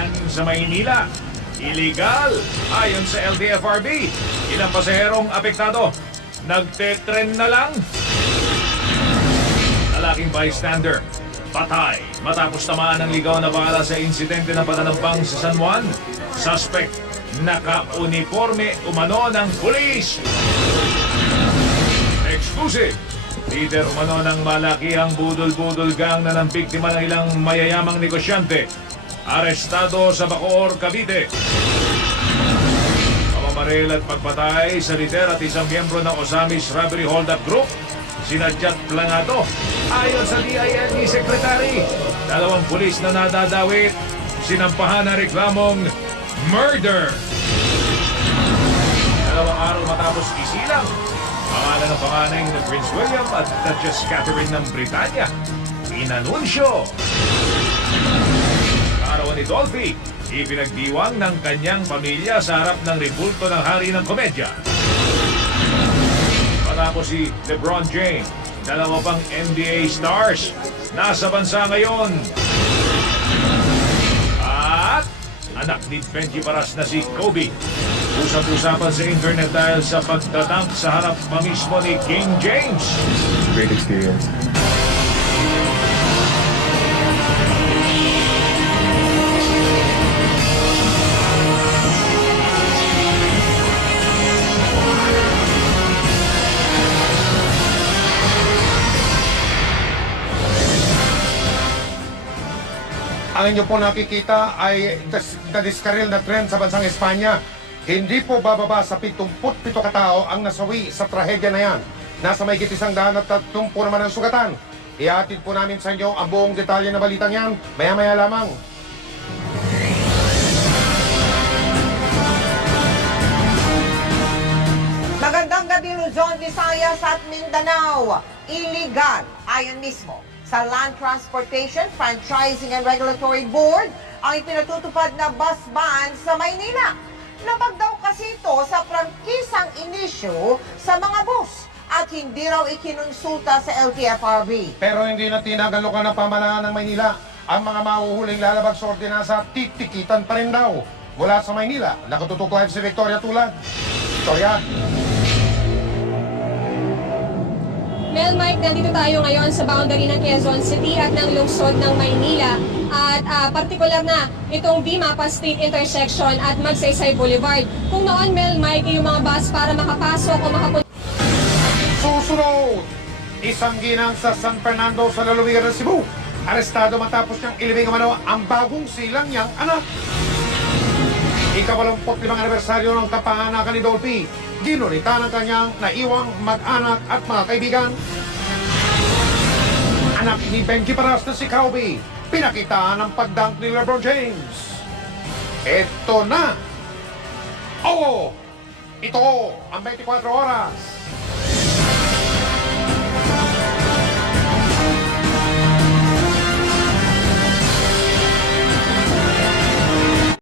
Sasakyan sa Maynila. Illegal. Ayon sa LTFRB, ilang pasaherong apektado. Nagtetren na lang. Lalaking bystander, patay matapos tamaan ng ligaw na bala sa insidente ng pananambang sa San Juan. Suspect, naka-uniforme umano ng pulis. Exclusive. Leader umano ng malakihang budol-budol gang na ng biktima ng ilang mayayamang negosyante. Arestado sa Bacoor, Cavite. Pamamaril at pagpatay sa lider at isang miyembro ng Osamis Robbery Hold-Up Group. Sinadyat planado. Ayon sa DILG Secretary, dalawang pulis na nadadawit, sinampahan ng reklamong murder. Dalawang araw matapos isilang, pangalan ng panganay ni Prince William at Duchess Catherine ng Britanya. Inanunsyo. Kaarawan ni Dolphy, ipinagdiwang ng kanyang pamilya sa harap ng rebulto ng hari ng komedya. Matapos si LeBron James, dalawa pang NBA stars, nasa bansa ngayon. At anak ni Benji Paras na si Kobe. Usap-usapan sa internet dahil sa pagdadunk sa harap pa mismo ni King James. Great experience. Ang inyo po nakikita ay nadiskaril na trend sa bansang Espanya. Hindi po bababa sa 77 katao ang nasawi sa trahedya na yan. Nasa may 130 naman ang sugatan. Ihatid po namin sa inyo ang buong detalye na balitang yan maya-maya lamang. Magandang gabi, Luzon, Visayas at Mindanao. Illegal, ayon mismo sa Land Transportation, Franchising and Regulatory Board ang ipinatutupad na bus ban sa Maynila. Labag daw kasi ito sa prangkisang inisyu sa mga bus at hindi raw ikinonsulta sa LTFRB. Pero hindi na tinagalukan ng pamahalaan ng Maynila. Ang mga mahuhuling lalabag sa ordinansa, titikitan pa rin daw. Mula sa Maynila, nakatutok live si Victoria Tulad. Victoria. Mel, Mike, nandito tayo ngayon sa boundary ng Quezon City at ng lungsod ng Maynila at partikular na itong Vimapa Street Intersection at Magsaysay Boulevard. Kung noon, Mel, Mike, yung mga bus para makapasok o makapunta. Susunod, isang ginang sa San Fernando sa lalawigan ng Cebu. Arestado matapos niyang ilibing umano ang bagong silang niyang anak. Ika-85 anibersaryo ng kapanganakan ni Dolphy. Ginunita ng kanyang naiwang mag-anak at mga kaibigan. Anak ni Benji Paras na si Kobe, pinakitaan ng pagdunk ni LeBron James. Ito na! Oo! Ito ang 24 oras.